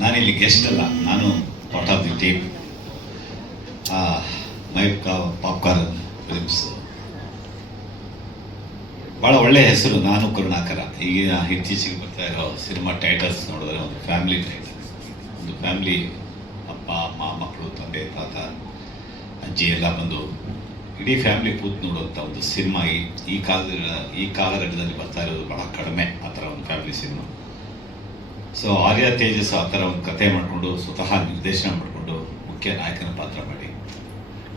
ನಾನಿಲ್ಲಿ ಗೆಸ್ಟ್ ಅಲ್ಲ, ನಾನು part of the team. My Popcorn Films ಭಾಳ ಒಳ್ಳೆಯ ಹೆಸರು, ನಾನು ಕರುಣಾಕರ. ಈಗಿನ ಇತ್ತೀಚೆಗೆ ಬರ್ತಾ ಇರೋ ಸಿನಿಮಾ ಟೈಟಲ್ಸ್ ನೋಡಿದ್ರೆ ಒಂದು ಫ್ಯಾಮಿಲಿ ಟೈಟಲ್ಸ್, ಒಂದು ಫ್ಯಾಮಿಲಿ, ಅಪ್ಪ ಅಮ್ಮ ಮಕ್ಕಳು, ತಂದೆ ತಾತ ಅಜ್ಜಿ ಎಲ್ಲ ಬಂದು ಇಡೀ ಫ್ಯಾಮಿಲಿ ಕೂತು ನೋಡುವಂಥ ಒಂದು ಸಿನಿಮಾ ಈ ಕಾಲಘಟ್ಟದಲ್ಲಿ ಬರ್ತಾ ಇರೋದು ಭಾಳ ಕಡಿಮೆ ಆ ಥರ ಒಂದು ಫ್ಯಾಮಿಲಿ ಸಿನಿಮಾ. ಸೊ ಆರ್ಯ ತೇಜಸ್ ಆ ಥರ ಒಂದು ಕತೆ ಮಾಡಿಕೊಂಡು ಸ್ವತಃ ನಿರ್ದೇಶನ ಮಾಡಿಕೊಂಡು ಮುಖ್ಯ ನಾಯಕನ ಪಾತ್ರ ಮಾಡಿ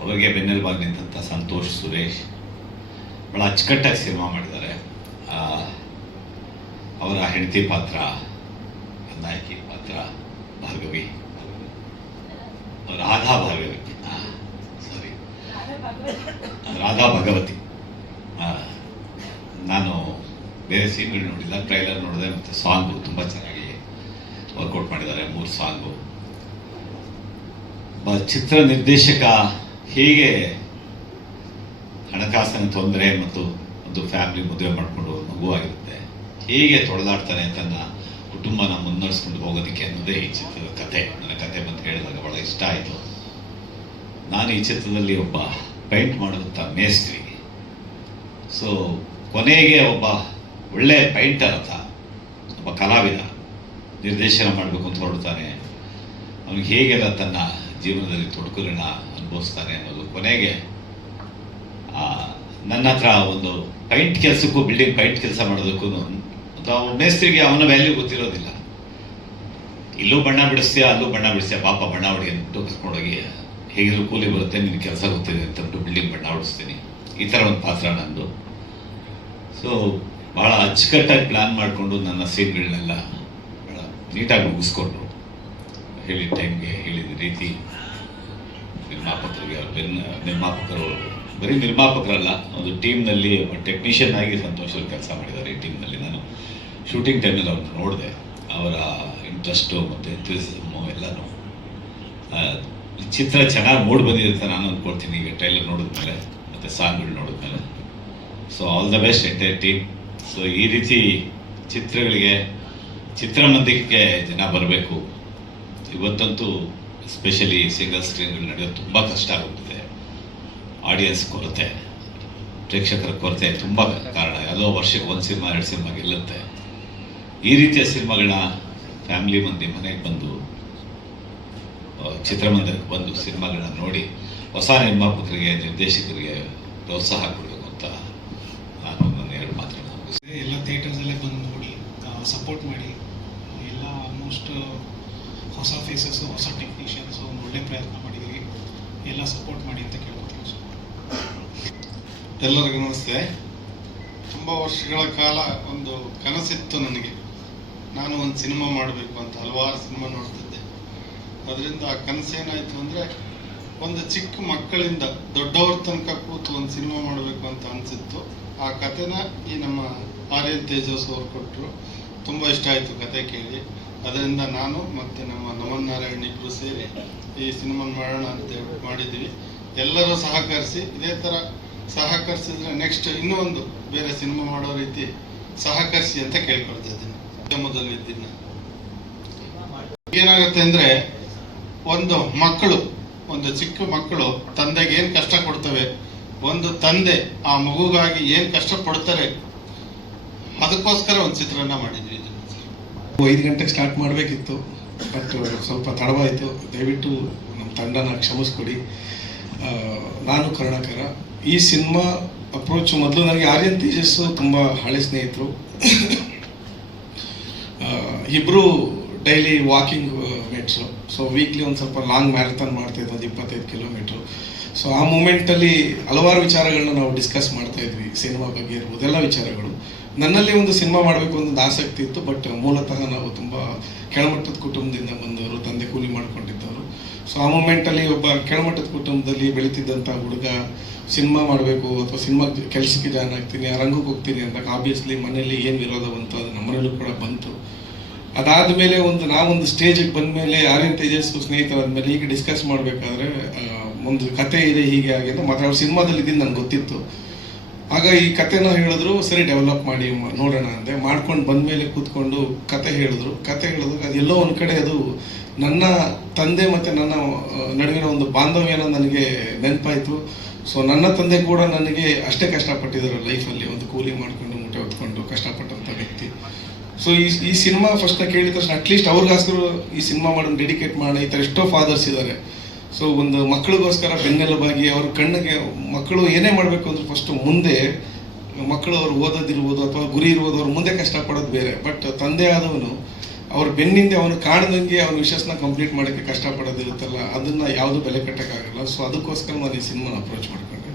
ಅವರಿಗೆ ಬೆನ್ನೆಲುಬಾಗಿ ನಿಂತಹ ಸಂತೋಷ್ ಸುರೇಶ್ ಭಾಳ ಅಚ್ಚುಕಟ್ಟಾಗಿ ಸಿನಿಮಾ ಮಾಡಿದ್ದಾರೆ. ಅವರ ಹೆಂಡತಿ ಪಾತ್ರ, ನಾಯಕಿ ಪಾತ್ರ ಭಾರ್ಗವಿ, ರಾಧಾ ಭಗವತಿ. ನಾನು ಬೇರೆ ಸೀನ್ಗಳು ನೋಡಿಲ್ಲ, ಟ್ರೈಲರ್ ನೋಡಿದೆ, ಮತ್ತು ಸಾಂಗು ತುಂಬ ಚೆನ್ನಾಗಿ ವರ್ಕೌಟ್ ಮಾಡಿದ್ದಾರೆ. 3 ಸಾಂಗು. ಚಿತ್ರ ನಿರ್ದೇಶಕ ಹೇಗೆ ಹಣಕಾಸಿನ ತೊಂದರೆ ಮತ್ತು ಒಂದು ಫ್ಯಾಮಿಲಿ ಮದುವೆ ಮಾಡಿಕೊಂಡು ಮಗುವಾಗಿರುತ್ತೆ, ಹೇಗೆ ತೊಳೆದಾಡ್ತಾನೆ ತನ್ನ ಕುಟುಂಬನ ಮುನ್ನಡೆಸ್ಕೊಂಡು ಹೋಗೋದಕ್ಕೆ ಅನ್ನೋದೇ ಈ ಚಿತ್ರದ ಕತೆ. ನನ್ನ ಕತೆ ಬಂದು ಹೇಳಿದಾಗ ಭಾಳ ಇಷ್ಟ ಆಯಿತು. ನಾನು ಈ ಚಿತ್ರದಲ್ಲಿ ಒಬ್ಬ ಪೇಂಟ್ ಮಾಡುವಂಥ ಮೇಸ್ತ್ರಿ. ಸೊ ಕೊನೆಗೆ ಒಬ್ಬ ಒಳ್ಳೆಯ ಪೇಂಟರ್ ಅಂತ, ಒಬ್ಬ ಕಲಾವಿದ ನಿರ್ದೇಶನ ಮಾಡಬೇಕು ಅಂತ ಹೊರಡ್ತಾನೆ. ಅವನಿಗೆ ಹೇಗೆಲ್ಲ ತನ್ನ ಜೀವನದಲ್ಲಿ ತೊಡಕುಗಳನ್ನ ಅನುಭವಿಸ್ತಾನೆ ಅನ್ನೋದು ಕೊನೆಗೆ ನನ್ನ ಹತ್ರ ಒಂದು ಪೈಂಟ್ ಕೆಲಸಕ್ಕೂ, ಬಿಲ್ಡಿಂಗ್ ಪೈಂಟ್ ಕೆಲಸ ಮಾಡೋದಕ್ಕೂ ಮೇಸ್ತ್ರಿಗೆ ಅವನ ವ್ಯಾಲ್ಯೂ ಗೊತ್ತಿರೋದಿಲ್ಲ. ಇಲ್ಲೂ ಬಣ್ಣ ಬಿಡಿಸ್ತೀಯ, ಅಲ್ಲೂ ಬಣ್ಣ ಬಿಡಿಸ್ತೀಯ, ಪಾಪ ಬಣ್ಣ ಹೊಡಿ ಅಂದ್ಬಿಟ್ಟು ಕರ್ಕೊಂಡೋಗಿ ಹೇಗಿದ್ರು ಕೂಲಿ ಬರುತ್ತೆ, ನಿನ್ನ ಕೆಲಸ ಗೊತ್ತಿದೆ ಅಂತಂದ್ಬಿಟ್ಟು ಬಿಲ್ಡಿಂಗ್ ಬಣ್ಣ ಹೊಡಿಸ್ತೀನಿ. ಈ ಥರ ಒಂದು ಪಾತ್ರ ನಂದು. ಸೊ ಭಾಳ ಅಚ್ಚುಕಟ್ಟಾಗಿ ಪ್ಲ್ಯಾನ್ ಮಾಡಿಕೊಂಡು ನನ್ನ ಸೀನ್ಗಳನ್ನೆಲ್ಲ ಭಾಳ ನೀಟಾಗಿ ಮುಗಿಸ್ಕೊಂಡು ಹೇಳಿದ ಟೈಮ್ಗೆ, ಹೇಳಿದ ರೀತಿ ನಿರ್ಮಾಪಕರು ಬರೀ ನಿರ್ಮಾಪಕರಲ್ಲ, ಒಂದು ಟೀಮ್ನಲ್ಲಿ ಟೆಕ್ನಿಷಿಯನ್ ಆಗಿ ಸಂತೋಷ್ ಅವರು ಕೆಲಸ ಮಾಡಿದ್ದಾರೆ. ಈ ಟೀಮ್ನಲ್ಲಿ ನಾನು ಶೂಟಿಂಗ್ ಟೈಮಲ್ಲಿ ಅವ್ರನ್ನ ನೋಡಿದೆ. ಅವರ ಇಂಟ್ರೆಸ್ಟು ಮತ್ತು ಎಂಥೂಸಿಸಮ್ಮು ಎಲ್ಲನೂ ಚಿತ್ರ ಚೆನ್ನಾಗಿ ಮೂಡ್ ಬಂದಿದೆ ಅಂತ ನಾನು ಅಂದ್ಕೊಳ್ತೀನಿ ಈಗ ಟ್ರೈಲರ್ ನೋಡಿದ್ಮೇಲೆ ಮತ್ತು ಸಾಂಗ್ಗಳು ನೋಡಿದ್ಮೇಲೆ. So all the best entire team. So ಈ ರೀತಿ ಚಿತ್ರಗಳಿಗೆ, ಚಿತ್ರಮಂದಿರಕ್ಕೆ ಜನ ಬರಬೇಕು. ಇವತ್ತಂತೂ ಎಸ್ಪೆಷಲಿ ಸಿಂಗಲ್ ಸ್ಕ್ರೀನ್ಗಳು ನಡೆಯೋದು ತುಂಬ ಕಷ್ಟ ಆಗುತ್ತದೆ. ಆಡಿಯನ್ಸ್ ಕೊರತೆ, ಪ್ರೇಕ್ಷಕರ ಕೊರತೆ ತುಂಬ ಕಾರಣ. ಯಾವುದೋ ವರ್ಷಕ್ಕೆ 1 ಸಿನಿಮಾ 2 ಸಿನಿಮಾ ಗೆಲ್ಲುತ್ತೆ. ಈ ರೀತಿಯ ಸಿನಿಮಾಗಳನ್ನ ಫ್ಯಾಮಿಲಿ ಮಂದಿ ಮನೆಗೆ ಬಂದು, ಚಿತ್ರಮಂದಿರಕ್ಕೆ ಬಂದು ಸಿನಿಮಾಗಳನ್ನ ನೋಡಿ ಹೊಸ ನಿರ್ಮಾಪಕರಿಗೆ, ನಿರ್ದೇಶಕರಿಗೆ ಪ್ರೋತ್ಸಾಹ ಕೊಡಬೇಕು ಅಂತ ನಾನು ನನ್ನ 2 ಮಾತುಗಳನ್ನು ಮುಗಿಸ್ತೀನಿ. ಎಲ್ಲ ಥಿಯೇಟರ್ಸಲ್ಲೇ ಬಂದು ನೋಡಿ ಸಪೋರ್ಟ್ ಮಾಡಿ. ಎಲ್ಲ ಆಲ್ಮೋಸ್ಟ್ ಹೊಸ ಫೇಸಸ್ಸು, ಹೊಸ ಟೆಕ್ನಿಷಿಯನ್ಸು ಒಂದು ಒಳ್ಳೆ ಪ್ರಯತ್ನ ಮಾಡಿದ್ದೀವಿ. ಎಲ್ಲ ಸಪೋರ್ಟ್ ಮಾಡಿ ಅಂತ ಕೇಳ್ಕೊತೀನಿ. ಎಲ್ಲರಿಗೂ ನಮಸ್ತೆ. ತುಂಬ ವರ್ಷಗಳ ಕಾಲ ಒಂದು ಕನಸಿತ್ತು ನನಗೆ, ನಾನು ಒಂದು ಸಿನಿಮಾ ಮಾಡಬೇಕು ಅಂತ. ಹಲವಾರು ಸಿನಿಮಾ ನೋಡ್ತಿದ್ದೆ. ಅದರಿಂದ ಆ ಕನಸೇನಾಯಿತು ಅಂದರೆ, ಒಂದು ಚಿಕ್ಕ ಮಕ್ಕಳಿಂದ ದೊಡ್ಡವ್ರ ತನಕ ಕೂತು ಒಂದು ಸಿನಿಮಾ ಮಾಡಬೇಕು ಅಂತ ಅನಿಸಿತ್ತು. ಆ ಕಥೆನ ಈ ನಮ್ಮ ಆರ್ಯನ್ ತೇಜಸ್ ಅವರು ಕೊಟ್ಟರು. ತುಂಬ ಇಷ್ಟ ಆಯಿತು ಕತೆ ಕೇಳಿ. ಅದರಿಂದ ನಾನು ಮತ್ತು ನಮ್ಮ ನಮನ್ ನಾರಾಯಣ್ ಇಬ್ಬರು ಸೇರಿ ಈ ಸಿನಿಮಾ ಮಾಡೋಣ ಅಂತ ಮಾಡಿದ್ವಿ. ಎಲ್ಲರೂ ಸಹಕರಿಸಿ, ಇದೇ ಥರ ಸಹಕರಿಸಿದ್ರೆ ನೆಕ್ಸ್ಟ್ ಇನ್ನೂ ಒಂದು ಬೇರೆ ಸಿನಿಮಾ ಮಾಡೋ ರೀತಿ ಸಹಕರಿಸಿ ಅಂತ ಕೇಳ್ಕೊಳ್ತಾ ಇದ್ದೀನಿ. ಉದ್ಯಮದಲ್ಲಿ ಇದ್ದೀನಿ. ಏನಾಗುತ್ತೆ ಅಂದರೆ, ಒಂದು ಚಿಕ್ಕ ಮಕ್ಕಳು ತಂದೆಗೆ ಏನು ಕಷ್ಟ ಕೊಡ್ತವೆ, ಒಂದು ತಂದೆ ಆ ಮಗುಗಾಗಿ ಏನು ಕಷ್ಟ ಪಡ್ತಾರೆ, ಅದಕ್ಕೋಸ್ಕರ ಒಂದು ಚಿತ್ರನ ಮಾಡಿದ್ವಿ. 5 ಗಂಟೆಗೆ ಸ್ಟಾರ್ಟ್ ಮಾಡಬೇಕಿತ್ತು, ಬಟ್ ಸ್ವಲ್ಪ ತಡವಾಯಿತು. ದಯವಿಟ್ಟು ನಮ್ಮ ತಂಡನ ಕ್ಷಮಿಸ್ಕೊಡಿ. ನಾನು ಕರುಣಾಕರ. ಈ ಸಿನಿಮಾ ಅಪ್ರೋಚ್ ಮೊದಲು ನನಗೆ ಆರ್ಯನ್ ತೇಜಸ್ಸು ತುಂಬ ಹಳೆ ಸ್ನೇಹಿತರು. ಇಬ್ಬರು daily walking mates. So weekly ಒಂದು ಸ್ವಲ್ಪ ಲಾಂಗ್ ಮ್ಯಾರಥಾನ್ ಮಾಡ್ತಾಯಿದ್ದು, 25 ಕಿಲೋಮೀಟ್ರು. ಸೊ ಆ ಮೂಮೆಂಟಲ್ಲಿ ಹಲವಾರು ವಿಚಾರಗಳನ್ನ ನಾವು ಡಿಸ್ಕಸ್ ಮಾಡ್ತಾಯಿದ್ವಿ. ಸಿನಿಮಾ ಬಗ್ಗೆ ಇರ್ಬೋದು, ಎಲ್ಲ ವಿಚಾರಗಳು. ನನ್ನಲ್ಲಿ ಒಂದು ಸಿನಿಮಾ ಮಾಡಬೇಕು ಒಂದು ಆಸಕ್ತಿ ಇತ್ತು. ಬಟ್ ಮೂಲತಃ ನಾವು ತುಂಬ ಕೆಳಮಟ್ಟದ ಕುಟುಂಬದಿಂದ ಬಂದವರು, ತಂದೆ ಕೂಲಿ ಮಾಡ್ಕೊಂಡಿದ್ದವರು. ಸೊ ಆ ಮೂಮೆಂಟಲ್ಲಿ ಒಬ್ಬ ಕೆಳಮಟ್ಟದ ಕುಟುಂಬದಲ್ಲಿ ಬೆಳೀತಿದ್ದಂಥ ಹುಡುಗ ಸಿನಿಮಾ ಮಾಡಬೇಕು ಅಥವಾ ಸಿನಿಮಾ ಕೆಲಸಕ್ಕೆ ಜಾಯ್ನ್ ಆಗ್ತೀನಿ, ರಂಗಕ್ಕೆ ಹೋಗ್ತೀನಿ ಅಂದಾಗ ಆಬ್ವಿಯಸ್ಲಿ ಮನೇಲಿ ಏನು ವಿರೋಧ ಬಂತು, ಅದು ನಮ್ಮನೇಲೂ ಕೂಡ ಬಂತು. ಅದಾದಮೇಲೆ ನಾವೊಂದು ಸ್ಟೇಜಿಗೆ ಬಂದಮೇಲೆ ಆರ್ಯನ್ ತೇಜಸ್ ಸ್ನೇಹಿತರಾದ್ಮೇಲೆ ಹೀಗೆ ಡಿಸ್ಕಸ್ ಮಾಡಬೇಕಾದ್ರೆ ಒಂದು ಕತೆ ಇದೆ ಹೀಗೆ ಆಗಿ ಅಂತ ಮಾತ್ರ. ಅವ್ರ ಸಿನಿಮಾದಲ್ಲಿ ಇದ್ದೀನಿ ನನಗೆ ಗೊತ್ತಿತ್ತು. ಆಗ ಈ ಕತೆನ ಹೇಳಿದ್ರು, ಸರಿ ಡೆವಲಪ್ ಮಾಡಿ ನೋಡೋಣ ಅಂದೆ. ಮಾಡ್ಕೊಂಡು ಬಂದಮೇಲೆ ಕೂತ್ಕೊಂಡು ಕತೆ ಹೇಳಿದಾಗ ಅದೆಲ್ಲೋ ಒಂದು ಕಡೆ ಅದು ನನ್ನ ತಂದೆ ಮತ್ತು ನನ್ನ ನಡುವಿನ ಒಂದು ಬಾಂಧವ್ಯನ ನನಗೆ ನೆನಪಾಯಿತು. ಸೊ ನನ್ನ ತಂದೆ ಕೂಡ ನನಗೆ ಅಷ್ಟೇ ಕಷ್ಟಪಟ್ಟಿದ್ದಾರೆ ಲೈಫಲ್ಲಿ, ಒಂದು ಕೂಲಿ ಮಾಡಿಕೊಂಡು ಮುಟ್ಟೆ ಹೊತ್ಕೊಂಡು ಕಷ್ಟಪಟ್ಟಂಥ ವ್ಯಕ್ತಿ. ಸೊ ಈ ಸಿನಿಮಾ ಫಸ್ಟ್ನ ಕೇಳಿದ ತಕ್ಷಣ ಅಟ್ಲೀಸ್ಟ್ ಅವ್ರಿಗೋಸ್ಕರ ಈ ಸಿನಿಮಾ ಮಾಡೋದು ಡೆಡಿಕೇಟ್ ಮಾಡೋಣ. ಈ ಥರ ಎಷ್ಟೋ ಫಾದರ್ಸ್ ಇದ್ದಾರೆ. ಸೊ ಒಂದು ಮಕ್ಕಳಿಗೋಸ್ಕರ ಬೆನ್ನೆಲುಬಾಗಿ ಅವ್ರ ಕಣ್ಣಿಗೆ ಮಕ್ಕಳು ಏನೇ ಮಾಡಬೇಕು ಅಂದ್ರೆ ಫಸ್ಟು ಮುಂದೆ ಮಕ್ಕಳು ಅವ್ರು ಓದೋದಿರ್ಬೋದು ಅಥವಾ ಗುರಿ ಇರ್ಬೋದು, ಅವ್ರು ಮುಂದೆ ಕಷ್ಟಪಡೋದು ಬೇರೆ. ಬಟ್ ತಂದೆ ಆದವನು ಅವ್ರ ಬೆನ್ನಿಂದೆ ಅವನು ಕಾಣದಂಗೆ ಅವ್ನ ವಿಷಯಸ್ನ ಕಂಪ್ಲೀಟ್ ಮಾಡೋಕ್ಕೆ ಕಷ್ಟಪಡೋದಿರುತ್ತಲ್ಲ, ಅದನ್ನು ಯಾವುದು ಬೆಲೆ ಕಟ್ಟೋಕ್ಕಾಗಲ್ಲ. ಸೊ ಅದಕ್ಕೋಸ್ಕರ ನಾನು ಈ ಸಿನಿಮಾನ ಅಪ್ರೋಚ್ ಮಾಡ್ಕೊಂಡೆ.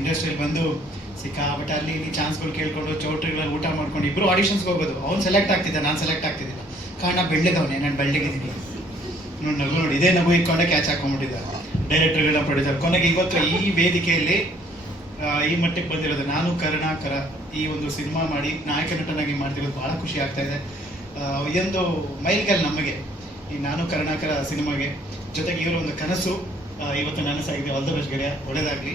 ಇಂಡಸ್ಟ್ರಿಯಲ್ಲಿ ಬಂದು ಸಿಕ್ಕಾಪಟ್ಟೆ ಅಲ್ಲಿ ಇಲ್ಲಿ ಚಾನ್ಸ್ಗಳು ಕೇಳ್ಕೊಂಡು ಚೌಟ್ರಿಗಳಲ್ಲಿ ಊಟ ಮಾಡ್ಕೊಂಡು ಇಬ್ಬರು ಆಡಿಷನ್ಸ್ಗೆ ಹೋಗೋದು. ಅವ್ನು ಸೆಲೆಕ್ಟ್ ಆಗ್ತಿದ್ದೆ, ನಾನು ಸೆಲೆಕ್ಟ್ ಆಗ್ತಿದ್ದಿಲ್ಲ. ಕಾರಣ ಬೆಳ್ಳಗವನೇ, ನಾನು ಬೆಳ್ಳಗಿದ್ದೀನಿ. ನೋಡಿ ಇದೇ ನಗು ಇಟ್ಕೊಂಡೆ ಕ್ಯಾಚ್ ಹಾಕೊಂಡ್ಬಿಟ್ಟಿದ್ದ ಡೈರೆಕ್ಟರ್ಗಳನ್ನ ಪ್ರೊಡ್ಯೂಸರ್. ಕೊನೆಗೆ ಇವತ್ತು ಈ ವೇದಿಕೆಯಲ್ಲಿ ಈ ಮಟ್ಟಿಗೆ ಬಂದಿರೋದು ನಾನು ಕರುಣಾಕರ ಈ ಒಂದು ಸಿನಿಮಾ ಮಾಡಿ ನಾಯಕ ನಟನಾಗಿ ಮಾಡ್ತಿರೋದು ಭಾಳ ಖುಷಿ ಆಗ್ತಾ ಇದೆ. ಇದೊಂದು ಮೈಲ್ಗಲ್ ನಮಗೆ, ಈ ನಾನು ಕರುಣಾಕರ ಸಿನಿಮಾಗೆ. ಜೊತೆಗೆ ಇವರು ಒಂದು ಕನಸು ಇವತ್ತು ನನಸಾಗಿದೆ. ಆಲ್ ದ ಬೆಸ್ಟ್ ಗೆಳೆಯ, ಒಳ್ಳೇದಾಗಲಿ.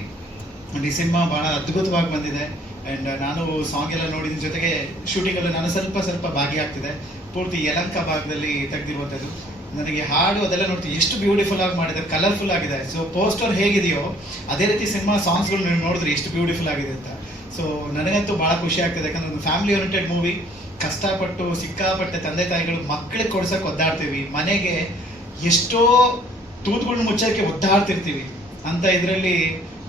ಆ್ಯಂಡ್ ಈ ಸಿನಿಮಾ ಭಾಳ ಅದ್ಭುತವಾಗಿ ಬಂದಿದೆ. ಆ್ಯಂಡ್ ನಾನು ಸಾಂಗ್ ಎಲ್ಲ ನೋಡಿದ ಜೊತೆಗೆ ಶೂಟಿಂಗಲ್ಲೂ ನಾನು ಸ್ವಲ್ಪ ಭಾಗಿಯಾಗ್ತಿದೆ. ಪೂರ್ತಿ ಯಲಂಕ ಭಾಗದಲ್ಲಿ ತೆಗೆದಿರುವಂಥದ್ದು. ನನಗೆ ಹಾಡು ಅದೆಲ್ಲ ನೋಡ್ತೀವಿ, ಎಷ್ಟು ಬ್ಯೂಟಿಫುಲ್ ಆಗಿ ಮಾಡಿದ್ದಾರೆ, ಕಲರ್ಫುಲ್ ಆಗಿದೆ. ಸೊ ಪೋಸ್ಟರ್ ಹೇಗಿದೆಯೋ ಅದೇ ರೀತಿ ಸಿನಿಮಾ ಸಾಂಗ್ಸ್ಗಳು ನೀವು ನೋಡಿದ್ರೆ ಎಷ್ಟು ಬ್ಯೂಟಿಫುಲ್ ಆಗಿದೆ ಅಂತ. ಸೊ ನನಗಂತೂ ಭಾಳ ಖುಷಿ ಆಗ್ತದೆ. ಯಾಕಂದ್ರೆ ಒಂದು ಫ್ಯಾಮಿಲಿ ಓರಿಯೆಂಟೆಡ್ ಮೂವಿ. ಕಷ್ಟಪಟ್ಟು ಸಿಕ್ಕಾಪಟ್ಟೆ ತಂದೆ ತಾಯಿಗಳು ಮಕ್ಕಳಿಗೆ ಕೊಡ್ಸೋಕೆ ಒದ್ದಾಡ್ತೀವಿ, ಮನೆಗೆ ಎಷ್ಟೋ ತೂತುಗಳನ್ನ ಮುಚ್ಚೋಕ್ಕೆ ಒದ್ದಾಡ್ತಿರ್ತೀವಿ ಅಂತ ಇದರಲ್ಲಿ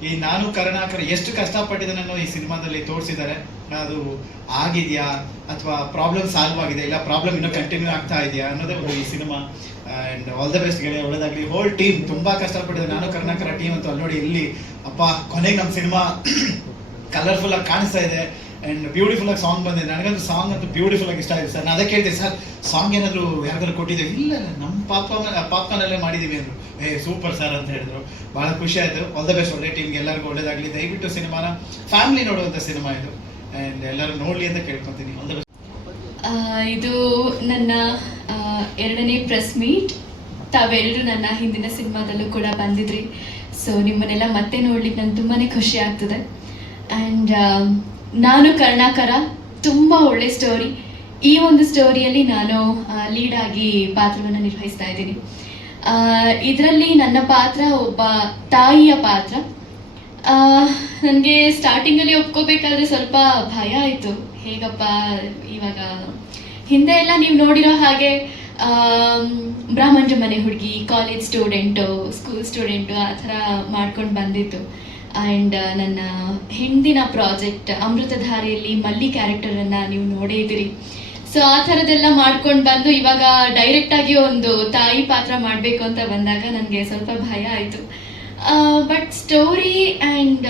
ಈ ನಾನು ಕರುಣಾಕರ ಎಷ್ಟು ಕಷ್ಟಪಟ್ಟಿದ್ದಾನೋ ಈ ಸಿನಿಮಾದಲ್ಲಿ ತೋರಿಸಿದ್ದಾರೆ. ಅದು ಆಗಿದೆಯಾ ಅಥವಾ ಪ್ರಾಬ್ಲಮ್ ಸಾಲ್ವ್ ಆಗಿದೆ, ಇಲ್ಲ ಪ್ರಾಬ್ಲಮ್ ಇನ್ನೂ ಕಂಟಿನ್ಯೂ ಆಗ್ತಾ ಇದೆಯಾ ಅನ್ನೋದೇ ಈ cinema. And all the best ಗೆಳೆಯ, ಒಳ್ಳೆದಾಗಲಿ. ಹೋಲ್ ಟೀಮ್ ತುಂಬ ಕಷ್ಟಪಟ್ಟಿದೆ. ನಾನು ಕರುಣಾಕರ ಟೀಮ್ ಅಂತೂ ಅಲ್ಲಿ ನೋಡಿ, ಇಲ್ಲಿ ಅಪ್ಪ ಕೊನೆಗೆ ನಮ್ಮ ಸಿನಿಮಾ ಕಲರ್ಫುಲ್ ಆಗಿ ಕಾಣಿಸ್ತಾ ಇದೆ. ಆ್ಯಂಡ್ ಬ್ಯೂಟಿಫುಲ್ ಆಗಿ ಸಾಂಗ್ ಬಂದಿದೆ. ನನಗಂತೂ ಸಾಂಗ್ ಅಂತೂ ಬ್ಯೂಟಿಫುಲ್ ಆಗಿ ಇಷ್ಟ ಆಗಿದೆ ಸರ್. ನಾನು ಅದಕ್ಕೆ ಹೇಳ್ತೀನಿ ಸರ್, ಸಾಂಗ್ ಏನಾದರೂ ಯಾರಿಗಾದ್ರು ಕೊಟ್ಟಿದ್ದೇವೆ? ಇಲ್ಲ, ನಮ್ಮ ಪಾಪ್ಕಾರ್ನಲ್ಲೇ ಮಾಡಿದ್ದೀವಿ ಅಂದರು. ಸೂಪರ್ ಸರ್ ಅಂತ ಹೇಳಿದ್ರು. ಭಾಳ ಖುಷಿ ಆಯಿತು. ಆಲ್ ದ ಬೆಸ್ಟ್ ಒಳ್ಳೆ ಟೀಮ್ಗೆ, ಎಲ್ಲರಿಗೂ ಒಳ್ಳೇದಾಗಲಿ. ದಯವಿಟ್ಟು ಸಿನಿಮಾನ ಫ್ಯಾಮಿಲಿ ನೋಡುವಂಥ ಸಿನಿಮಾ ಇದು. ಆ್ಯಂಡ್ ಎಲ್ಲರೂ ನೋಡಲಿ ಅಂತ ಕೇಳ್ಕೊತೀನಿ. All the best. ಇದು ನನ್ನ ಎರಡನೇ ಪ್ರೆಸ್ ಮೀಟ್. ತಾವೆಲ್ಲರೂ ನನ್ನ ಹಿಂದಿನ ಸಿನಿಮಾದಲ್ಲೂ ಕೂಡ ಬಂದಿದ್ರಿ. ಸೊ ನಿಮ್ಮನ್ನೆಲ್ಲ ಮತ್ತೆ ನೋಡ್ಲಿಕ್ಕೆ ನಂಗೆ ತುಂಬಾ ಖುಷಿ ಆಗ್ತದೆ. ಆ್ಯಂಡ್ ನಾನು ಕರುಣಾಕರ ತುಂಬ ಒಳ್ಳೆ ಸ್ಟೋರಿ. ಈ ಒಂದು ಸ್ಟೋರಿಯಲ್ಲಿ ನಾನು ಲೀಡಾಗಿ ಪಾತ್ರವನ್ನು ನಿರ್ವಹಿಸ್ತಾ ಇದ್ದೀನಿ. ಇದರಲ್ಲಿ ನನ್ನ ಪಾತ್ರ ಒಬ್ಬ ತಾಯಿಯ ಪಾತ್ರ. ನನಗೆ ಸ್ಟಾರ್ಟಿಂಗಲ್ಲಿ ಒಪ್ಕೋಬೇಕಾದ್ರೆ ಸ್ವಲ್ಪ ಭಯ ಆಯಿತು. ಹೇಗಪ್ಪ ಇವಾಗ ಹಿಂದೆ ಎಲ್ಲ ನೀವು ನೋಡಿರೋ ಹಾಗೆ ಬ್ರಾಹ್ಮಣರ ಮನೆ ಹುಡುಗಿ, ಕಾಲೇಜ್ ಸ್ಟೂಡೆಂಟು, ಸ್ಕೂಲ್ ಸ್ಟೂಡೆಂಟು ಆ ಥರ ಮಾಡ್ಕೊಂಡು ಬಂದಿತ್ತು. ಆ್ಯಂಡ್ ನನ್ನ ಹಿಂದಿನ ಪ್ರಾಜೆಕ್ಟ್ ಅಮೃತಧಾರೆಯಲ್ಲಿ ಮಲ್ಲಿ ಕ್ಯಾರೆಕ್ಟರನ್ನು ನೀವು ನೋಡೇ ಇದ್ದೀರಿ. ಸೊ ಆ ಥರದ್ದೆಲ್ಲ ಮಾಡ್ಕೊಂಡು ಬಂದು ಇವಾಗ ಡೈರೆಕ್ಟಾಗಿ ಒಂದು ತಾಯಿ ಪಾತ್ರ ಮಾಡಬೇಕು ಅಂತ ಬಂದಾಗ ನನಗೆ ಸ್ವಲ್ಪ ಭಯ ಆಯಿತು. ಬಟ್ ಸ್ಟೋರಿ ಆ್ಯಂಡ್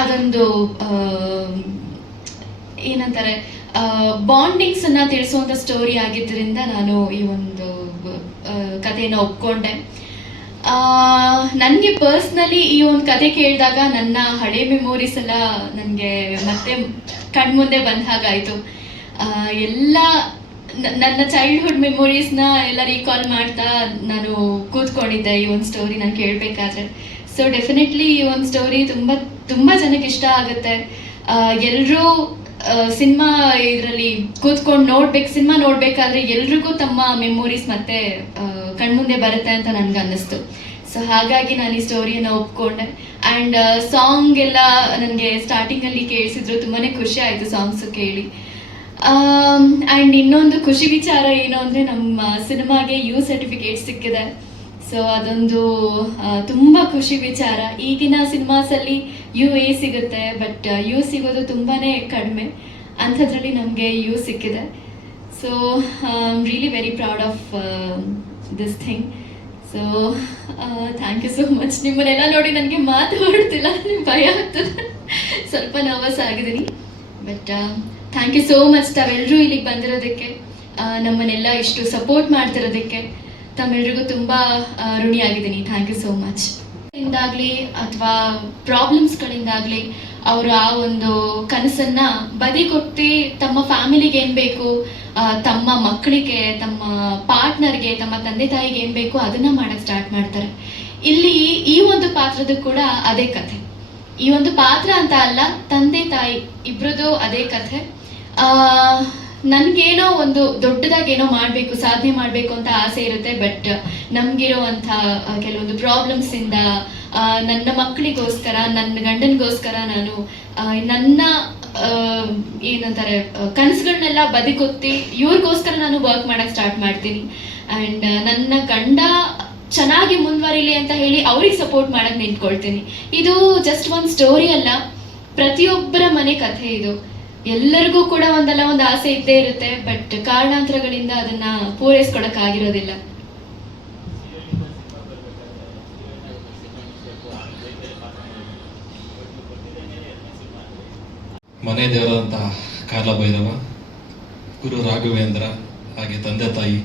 ಅದೊಂದು ಏನಂತಾರೆ ಬಾಂಡಿಂಗ್ಸನ್ನು ತಿಳಿಸುವಂಥ ಸ್ಟೋರಿ ಆಗಿದ್ದರಿಂದ ನಾನು ಈ ಒಂದು ಕಥೆಯನ್ನು ಒಪ್ಕೊಂಡೆ. ನನಗೆ ಪರ್ಸ್ನಲಿ ಈ ಒಂದು ಕತೆ ಕೇಳಿದಾಗ ನನ್ನ ಹಳೆ ಮೆಮೊರೀಸ್ ಎಲ್ಲ ನನಗೆ ಮತ್ತೆ ಕಣ್ಮುಂದೆ ಬಂದ ಹಾಗಾಯಿತು. ಎಲ್ಲ ನನ್ನ ಚೈಲ್ಡ್ಹುಡ್ ಮೆಮೊರೀಸ್ನ ಎಲ್ಲ ರೀಕಾಲ್ ಮಾಡ್ತಾ ನಾನು ಕೂತ್ಕೊಂಡಿದ್ದೆ ಈ ಒಂದು ಸ್ಟೋರಿ ನಾನು ಕೇಳಬೇಕಾದ್ರೆ. ಸೊ ಡೆಫಿನೆಟ್ಲಿ ಈ ಒಂದು ಸ್ಟೋರಿ ತುಂಬ ಜನಕ್ಕೆ ಇಷ್ಟ ಆಗುತ್ತೆ. ಎಲ್ಲರೂ ಸಿನಿಮಾ ಇದರಲ್ಲಿ ಕೂತ್ಕೊಂಡು ಸಿನಿಮಾ ನೋಡಬೇಕಾದ್ರೆ ಎಲ್ರಿಗೂ ತಮ್ಮ ಮೆಮೊರೀಸ್ ಮತ್ತೆ ಕಣ್ಮುಂದೆ ಬರುತ್ತೆ ಅಂತ ನನಗೆ ಅನ್ನಿಸ್ತು. ಸೊ ಹಾಗಾಗಿ ನಾನು ಈ ಸ್ಟೋರಿಯನ್ನು ಒಪ್ಕೊಂಡೆ. ಆ್ಯಂಡ್ ಸಾಂಗ್ ಎಲ್ಲ ನನಗೆ ಸ್ಟಾರ್ಟಿಂಗಲ್ಲಿ ಕೇಳಿಸಿದ್ರು, ತುಂಬಾ ಖುಷಿ ಆಯಿತು ಸಾಂಗ್ಸು ಕೇಳಿ. ಆ್ಯಂಡ್ ಇನ್ನೊಂದು ಖುಷಿ ವಿಚಾರ ಏನು ಅಂದರೆ ನಮ್ಮ ಸಿನಿಮಾಗೆ ಯು ಸರ್ಟಿಫಿಕೇಟ್ ಸಿಕ್ಕಿದೆ. ಸೊ ಅದೊಂದು ತುಂಬ ಖುಷಿ ವಿಚಾರ. ಈಗಿನ ಸಿನಿಮಾಸಲ್ಲಿ UA ಸಿಗುತ್ತೆ, ಬಟ್ ಯು ಸಿಗೋದು ತುಂಬಾ ಕಡಿಮೆ. ಅಂಥದ್ರಲ್ಲಿ ನಮಗೆ ಯು ಸಿಕ್ಕಿದೆ. So I am really very proud of this thing. So thank you so much. ನಿಮ್ಮನ್ನೆಲ್ಲ ನೋಡಿ ನನಗೆ ಮಾತು ಹೊರಡ್ತಿಲ್ಲ, ಭಯ ಆಗ್ತದೆ, ಸ್ವಲ್ಪ ನರ್ವಸ್ ಆಗಿದ್ದೀನಿ. But thank you so much ತಾವೆಲ್ಲರೂ ಇಲ್ಲಿಗೆ ಬಂದಿರೋದಕ್ಕೆ, ನಮ್ಮನ್ನೆಲ್ಲ ಇಷ್ಟು ಸಪೋರ್ಟ್ ಮಾಡ್ತಿರೋದಕ್ಕೆ ತಮ್ಮೆಲ್ರಿಗೂ ತುಂಬ ಋಣಿಯಾಗಿದ್ದೀನಿ. Thank you so much. ಇಂದಾಗಲಿ ಅಥವಾ ಪ್ರಾಬ್ಲಮ್ಸ್ಗಳಿಂದಾಗಲಿ ಅವರು ಆ ಒಂದು ಕನಸನ್ನ ಬದಿಗೊತ್ತಿ ತಮ್ಮ ಫ್ಯಾಮಿಲಿಗೆ ಏನ್ ಬೇಕು, ತಮ್ಮ ಮಕ್ಕಳಿಗೆ, ತಮ್ಮ ಪಾರ್ಟ್ನರ್ಗೆ, ತಮ್ಮ ತಂದೆ ತಾಯಿಗೆ ಏನ್ ಬೇಕು ಅದನ್ನ ಮಾಡಕ್ ಸ್ಟಾರ್ಟ್ ಮಾಡ್ತಾರೆ. ಇಲ್ಲಿ ಈ ಒಂದು ಪಾತ್ರದ ಕೂಡ ಅದೇ ಕಥೆ. ಈ ಒಂದು ಪಾತ್ರ ಅಂತ ಅಲ್ಲ, ತಂದೆ ತಾಯಿ ಇಬ್ರದ್ದು ಅದೇ ಕಥೆ. ನನ್ಗೇನೋ ಒಂದು ದೊಡ್ಡದಾಗೇನೋ ಮಾಡಬೇಕು, ಸಾಧನೆ ಮಾಡಬೇಕು ಅಂತ ಆಸೆ ಇರುತ್ತೆ. ಬಟ್ ನಮ್ಗಿರೋವಂಥ ಕೆಲವೊಂದು ಪ್ರಾಬ್ಲಮ್ಸ್ ಇಂದ ನನ್ನ ಮಕ್ಕಳಿಗೋಸ್ಕರ, ನನ್ನ ಗಂಡನಿಗೋಸ್ಕರ ನಾನು ನನ್ನ ಏನಂತಾರೆ ಕನಸುಗಳನ್ನೆಲ್ಲ ಬದಿಗೊತ್ತಿ ಇವ್ರಿಗೋಸ್ಕರ ನಾನು ವರ್ಕ್ ಮಾಡಕ್ ಸ್ಟಾರ್ಟ್ ಮಾಡ್ತೀನಿ. ಆ್ಯಂಡ್ ನನ್ನ ಗಂಡ ಚೆನ್ನಾಗಿ ಮುಂದುವರಿಲಿ ಅಂತ ಹೇಳಿ ಅವ್ರಿಗೆ ಸಪೋರ್ಟ್ ಮಾಡಕ್ ನಿಂತ್ಕೊಳ್ತೀನಿ. ಇದು ಜಸ್ಟ್ ಒಂದು ಸ್ಟೋರಿ ಅಲ್ಲ, ಪ್ರತಿಯೊಬ್ಬರ ಮನೆ ಕಥೆ ಇದು. ಎಲ್ಲರಿಗೂ ಕೂಡ ಒಂದಲ್ಲ ಒಂದು ಆಸೆ ಇದ್ದೇ ಇರುತ್ತೆ, ಬಟ್ ಕಾರಣಾಂತರಗಳಿಂದ ಅದನ್ನ ಪೂರೈಸ್ಕೊಳಕ್ ಆಗಿರೋದಿಲ್ಲ. ಮನೆ ದೇವರಾದಂತಹ ಕಾಲಭೈರವ, ಗುರು ರಾಘವೇಂದ್ರ, ಹಾಗೆ ತಂದೆ ತಾಯಿ,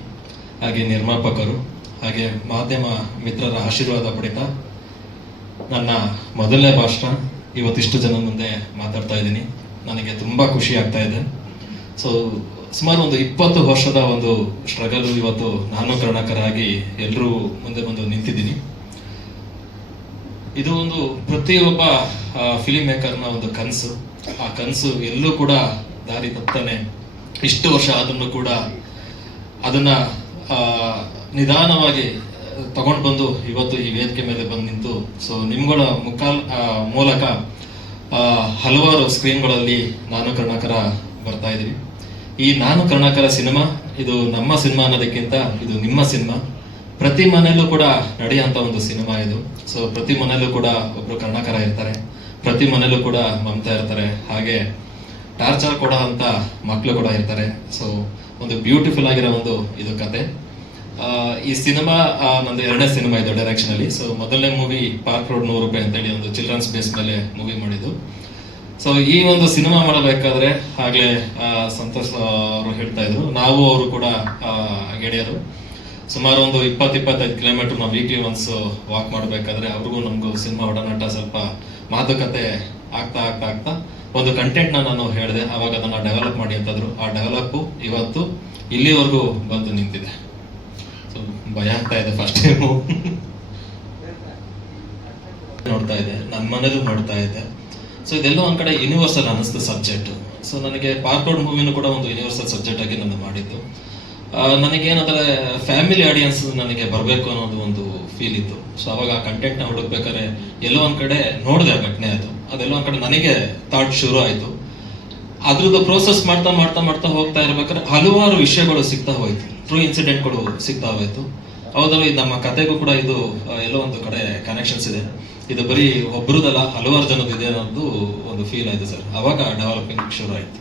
ಹಾಗೆ ನಿರ್ಮಾಪಕರು, ಹಾಗೆ ಮಾಧ್ಯಮ ಮಿತ್ರರ ಆಶೀರ್ವಾದ ಪಡಿತಾ ನನ್ನ ಮೊದಲನೇ ಭಾಷಣ ಇವತ್ತಿಷ್ಟು ಜನ ಮುಂದೆ ಮಾತಾಡ್ತಾ ಇದ್ದೀನಿ. ನನಗೆ ತುಂಬ ಖುಷಿ ಆಗ್ತಾ ಇದೆ. ಸೊ ಸುಮಾರು ಒಂದು 20 ವರ್ಷದ ಒಂದು ಸ್ಟ್ರಗಲ್ ಇವತ್ತು ನಾನು ಕರ್ಣಕರಾಗಿ ಎಲ್ಲರೂ ಮುಂದೆ ಬಂದು ನಿಂತಿದ್ದೀನಿ. ಇದು ಒಂದು ಪ್ರತಿಯೊಬ್ಬ ಫಿಲ್ಮ್ ಮೇಕರ್ನ ಒಂದು ಕನಸು. ಆ ಕನಸು ಎಲ್ಲೂ ಕೂಡ ದಾರಿ ತಪ್ತಾನೆ ಇಷ್ಟು ವರ್ಷ ಆದ್ರೂ ಕೂಡ ಅದನ್ನ ನಿಧಾನವಾಗಿ ತಗೊಂಡು ಬಂದು ಇವತ್ತು ಈ ವೇದಿಕೆ ಮೇಲೆ ಬಂದು ನಿಂತು ಸೊ ನಿಮ್ಗಳ ಮೂಲಕ ಹಲವಾರು ಸ್ಕ್ರೀನ್ಗಳಲ್ಲಿ ನಾನು ಕರ್ಣಕರ ಬರ್ತಾ ಇದೀವಿ. ಈ ನಾನು ಕರ್ಣಕರ ಸಿನಿಮಾ ಇದು ನಮ್ಮ ಸಿನಿಮಾ ಅನ್ನೋದಕ್ಕಿಂತ ಇದು ನಿಮ್ಮ ಸಿನಿಮಾ. ಪ್ರತಿ ಮನೆಯಲ್ಲೂ ಕೂಡ ನಡೆಯುವಂತ ಒಂದು ಸಿನಿಮಾ ಇದು. ಸೊ ಪ್ರತಿ ಮನೆಯಲ್ಲೂ ಕೂಡ ಒಬ್ರು ಕರ್ಣಕರ ಇರ್ತಾರೆ, ಪ್ರತಿ ಮನೆಯಲ್ಲೂ ಕೂಡ ಮಮತಾ ಇರ್ತಾರೆ, ಹಾಗೆ ಟಾರ್ಚರ್ ಕೊಡೋ ಅಂತ ಮಕ್ಕಳು ಕೂಡ ಇರ್ತಾರೆ. ಸೊ ಒಂದು ಬ್ಯೂಟಿಫುಲ್ ಆಗಿರೋ ಒಂದು ಇದು ಕತೆ. ಈ ಸಿನಿಮಾ ನಂದು 2ನೇ ಸಿನಿಮಾ ಇದು ಡೈರೆಕ್ಷನ್ ಅಲ್ಲಿ. ಸೊ ಮೊದಲನೇ ಮೂವಿ ಪಾರ್ಕ್ ರೋಡ್ 100 ರೂಪಾಯಿ ಅಂತೇಳಿ ಒಂದು ಚಿಲ್ಡ್ರನ್ಸ್ ಬೇಸ್ ಮೇಲೆ ಮೂವಿ ಮಾಡಿದ್ದು. ಸೊ ಈ ಒಂದು ಸಿನಿಮಾ ಮಾಡಬೇಕಾದ್ರೆ ಆಗ್ಲೇ ಸಂತೋಷ್ ಅವರು ಹೇಳ್ತಾ ಇದ್ರು, ನಾವು ಅವರು ಕೂಡ ಗೆಳೆಯರು. ಸುಮಾರು ಒಂದು 20-25 ಕಿಲೋಮೀಟರ್ ನಾವು ವೀಕ್ಲಿ ಒನ್ಸ್ ವಾಕ್ ಮಾಡಬೇಕಾದ್ರೆ ಅವ್ರಿಗೂ ನಮಗೂ ಸಿನಿಮಾ ಒಡನಾಟ ಸ್ವಲ್ಪ ಮಾತುಕತೆ ಆಗ್ತಾ ಆಗ್ತಾ ಆಗ್ತಾ ಒಂದು ಕಂಟೆಂಟ್ ನಾನು ಹೇಳಿದೆ. ಅವಾಗ ಅದನ್ನ ಡೆವಲಪ್ ಮಾಡಿ ಅಂತಂದ್ರು. ಆ ಡೆವಲಪ್ ಇವತ್ತು ಇಲ್ಲಿವರೆಗೂ ಬಂದು ನಿಂತಿದೆ. ಸೊ ಭಯ ಆಗ್ತಾ ಇದೆ ಫಸ್ಟ್ ಟೈಮು ನೋಡ್ತಾ ಇದೆ, ನನ್ನ ಮನೇಲೂ ನೋಡ್ತಾ ಇದ್ದೆ. ಸೊ ಇದೆಲ್ಲ ಒಂದ್ ಕಡೆ ಯೂನಿವರ್ಸಲ್ ಅನ್ನಿಸ್ತು ಸಬ್ಜೆಕ್ಟ್. ಸೊ ನನಗೆ ಪಾರ್ಕ್ ರೋಡ್ ಮೂವಿನೂ ಕೂಡ ಒಂದು ಯೂನಿವರ್ಸಲ್ ಸಬ್ಜೆಕ್ಟ್ ಆಗಿ ನಾನು ಮಾಡಿದ್ದು. ನನಗೇನಂದ್ರೆ ಫ್ಯಾಮಿಲಿ ಆಡಿಯನ್ಸ್ ನನಗೆ ಬರಬೇಕು ಅನ್ನೋದು ಒಂದು ಫೀಲ್ ಇತ್ತು. ಸೊ ಅವಾಗ ಆ ಕಂಟೆಂಟ್ ನ ಹುಡುಕ್ಬೇಕಾದ್ರೆ ಎಲ್ಲೋ ಒಂದ್ ಕಡೆ ನೋಡಿದೆ ಆ ಘಟನೆ. ಅದೆಲ್ಲೋ ಒಂದ್ ಕಡೆ ನನಗೆ ಥಾಟ್ ಶುರು ಆಯ್ತು. ಅದ್ರದ್ದು ಪ್ರೋಸೆಸ್ ಮಾಡ್ತಾ ಮಾಡ್ತಾ ಮಾಡ್ತಾ ಹೋಗ್ತಾ ಇರ್ಬೇಕಾದ್ರೆ ಹಲವಾರು ವಿಷಯಗಳು ಸಿಗ್ತಾ ಹೋಯ್ತು, ಟ್ರೂ ಇನ್ಸಿಡೆಂಟ್ಗಳು ಸಿಗ್ತಾ ಹೋಯ್ತು. ಹೌದಲ್ಲ, ಇದು ನಮ್ಮ ಕತೆಗೂ ಕೂಡ ಇದು ಎಲ್ಲೋ ಒಂದು ಕಡೆ ಕನೆಕ್ಷನ್ಸ್ ಇದೆ. ಇದು ಬರೀ ಒಬ್ರದಲ್ಲ, ಹಲವಾರು ಜನದ್ದು ಇದೆ ಅನ್ನೋದು ಒಂದು ಫೀಲ್ ಆಯ್ತು ಸರ್. ಅವಾಗ ಡೆವಲಪಿಂಗ್ ಶುರು ಆಯ್ತು.